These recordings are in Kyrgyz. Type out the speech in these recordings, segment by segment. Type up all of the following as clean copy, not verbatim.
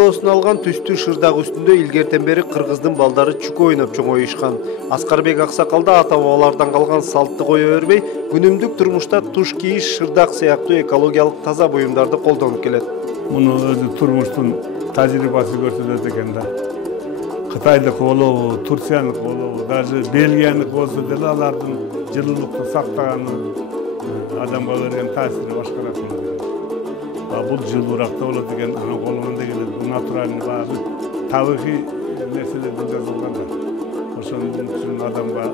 жашоосун алган түстүү шырдак үстүндө илгертен бери кыргыздын балдары чүкө ойноп чоңоюшкан. Аскарбек Аксакал да ата-бабалардан калган салтты кое бербей, күнүмдүк турмушта туш кийиш, шырдак сыяктуу экологиялык таза буюмдарды колдонуп келет. Муну өзү турмуштун тажрыйбасы көрсөтөт экен да. Кытайдык болобу, Турцияныкы болобу, даже Бельгияныкы болсо деле алардын жылуулукту сактаганы адамга берген таасири башкараак болот экен. Бул жылуураак да болот экен, анан колунан деген натуральный баары табигый нерселерден жасалган да. Ошондун үчүн адамга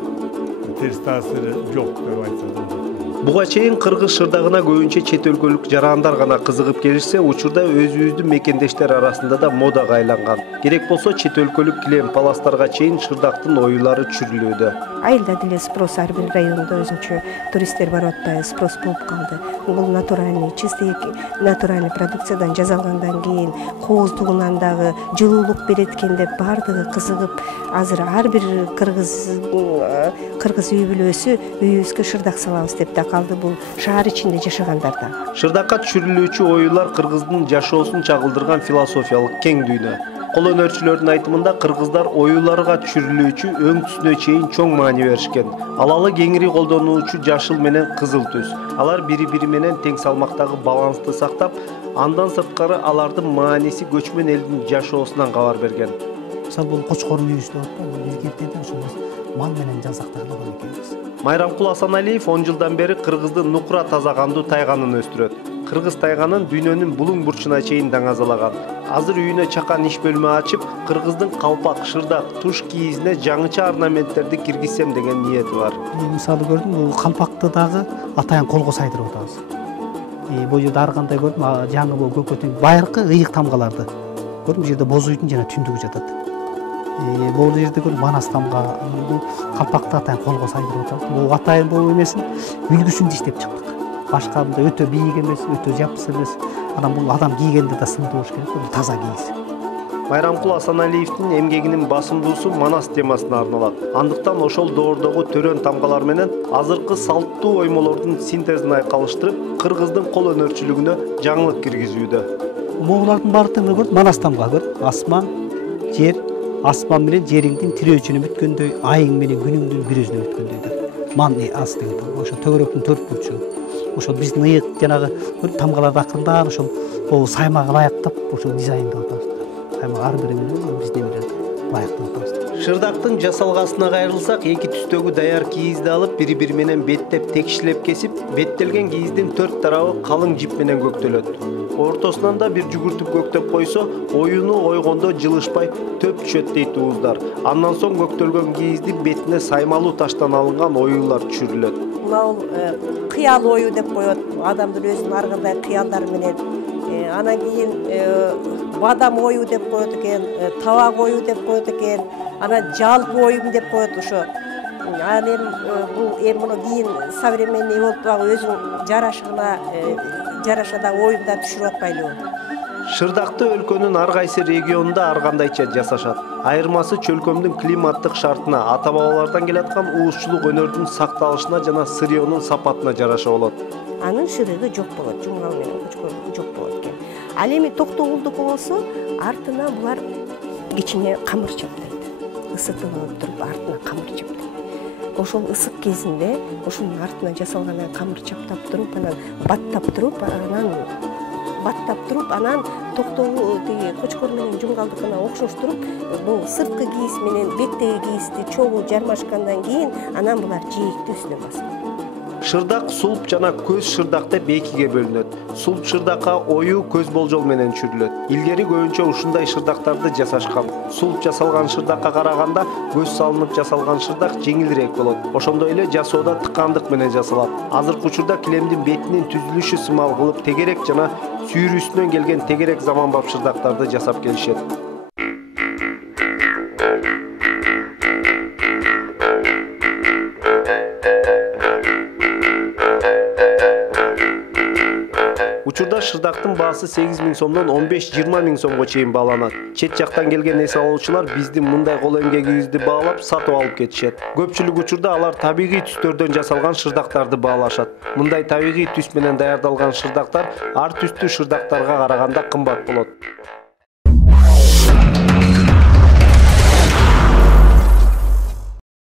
терс таасири жок деп айтса да болот. Буга чейин кыргыз шырдагына көбүнчө чет өлкөлүк жарандар гана кызыгып келишсе, учурда өзүбүздүн мекендештер арасында да модага айланган. Керек болсо чет өлкөлүк килем паластарга чейин шырдактын оюлары чүрүлүүдө. Айылда деле спрос, ар бир райондо өзүнчө туристтер барып атпайбы, спрос болуп калды. Бул натуральный, чистый натуральный продукциядан жасалгандан кийин кооздугунан дагы жылуулук берет экен деп бардыгы кызыгып, азыр ар бир кыргыз үй бүлөсү үйүбүзгө шырдак салабыз деп да калды. Бул шаар ичинде жашагандарда. Шырдакка чүрүлүүчү оюлар кыргыздын жашоосун чагылдырган философиялык кең дүйнө. Кол өнөрчүлөрдүн айтымында кыргыздар оюларга чүрүлүүчү өң түсүнө чейин чоң маани беришкен. Алалы кеңири колдонуучу жашыл менен кызыл түс. Алар бири-бири менен тең салмактагы балансты сактап, андан сырткары алардын мааниси көчмөн элдин жашоосунан кабар берген. Мисалы бул Кочкордун үйүсү деп атпайбы, илгертен ошол мал менен жазактаган экенбиз. Майрамкул Асаналиев 10 жылдан бери кыргыздын нукура таза кандуу тайганын өстүрөт. Кыргыз тайганын дүйнөнүн булуң бурчуна чейин даңазалаган. Азыр үйүнө чакан иш бөлмө ачып, кыргыздын калпак, шырдак, туш кийизине жаңыча орнаменттерди киргизсем деген ниети бар. Мисалы көрдүм, бул калпакты дагы атайын колго сайдырып атабыз. Бул жерде ар кандай көрдүм, жаңы бул көкөтүн байыркы ыйык тамгаларды. Көрдүм, бул жерде боз үйдүн жана түндүгү жатат. Бул жерде көрдүм манас тамга, бул калпакты атайын колго сайдырып атабыз. Бул атайын бул эмесин үлгүсүндө иштеп чыктык. Башка мындай өтө бийик эмес, өтө жапсыз эмес. Анан бул адам кийгенде да сымды болуш керек, бул таза кийиз. Майрамкул Асаналиевдин эмгегинин басымдуусу манас темасына арналат. Андыктан ошол доордогу төрөн тамгалар менен азыркы салттуу оймолордун синтезин айкалыштырып, кыргыздын кол өнөрчүлүгүнө жаңылык киргизүүдө. Могулардын баардыгында көрдүм манас тамга көрдүм. Асман, жер, асман менен жериңдин тирөөчүнө бүткөндөй, айың менен күнүңдүн бир өзүнө бүткөндөй. Ман ас деген тамга, ошо төгөрөктүн төрт бурчу. Ошол биздин ыйык жанагы тамгаларды акырдан ошол саймага ылайыктап ошол дизайндап атабыз. Саймак ар бири менен биздин менен ылайыктап атабыз. Шырдактын жасалгасына кайрылсак, эки түстөгү даяр кийизди алып, бири-бири менен беттеп текшилеп кесип, беттелген кийиздин төрт тарабы калың жип менен көктөлөт. Ортосунан да бир жүгүртүп көктөп койсо, оюну ойгондо жылышпай төп түшөт дейт ууздар. Андан соң көктөлгөн кийизди бетине саймалуу таштан алынган оюлар чүрүлөт. Бул кыял ою деп коет, адамдын өзүнүн ар кандай кыялдары менен. Анан кийин бадам ою деп коет экен, табак ою деп коет экен, анан жалпы оюм деп коет ошо. Анан бул муну кийин современный болуп дагы өзүнүн жарашыгына жараша да оюнда түшүрүп атпайлыбы? Шырдакты өлкөнүн ар кайсы регионунда ар кандайча жасашат. Айырмасы чөлкөмдүн климаттык шартына, ата-бабалардан келаткан уузчулук өнөрдүн сакталышына жана сырьёнун сапатына жараша болот. Анын шырыгы жок болот, жумгал менен кочкордун жок болот экен. Ал эми токтогулдуку болсо, артына булар кичине камыр чаптайт. Ысытылып туруп, артына камыр чаптайт. Ошол ысык кезинде ошонун артына жасалган камыр чаптап туруп, анан баттап туруп, анан токтогул тиги кочкор менен жумгалдыкына окшоштуруп, бул сырткы кийиз менен беттеги кийизди чогуу жармашкандан кийин анан булар жээкти үстүнө басат. Шырдак сулп жана көз шырдак деп экиге бөлүнөт. Сулп шырдакка ою көз болжол менен чүрүлөт. Илгери көбүнчө ушундай шырдактарды жасашкан. Сулп жасалган шырдакка караганда көз салынып жасалган шырдак жеңилирээк болот. Ошондой эле жасоодо тыкандык менен жасалат. Азыркы учурда килемдин бетинин түзүлүшү сымал кылып тегерек жана сүйрүүсүнөн келген тегерек заманбап шырдактарды жасап келишет. Учурда шырдактын баасы 8 000 сомдон 15-20 000 сомго чейин бааланат. Чет жактан келген эс алуучулар биздин мындай кол эмгегибизди баалап сатып алып кетишет. Көпчүлүк учурда алар табигый түстөрдөн жасалган шырдактарды баалашат. Мындай табигый түс менен даярдалган шырдактар ар түстүү шырдактарга караганда кымбат болот.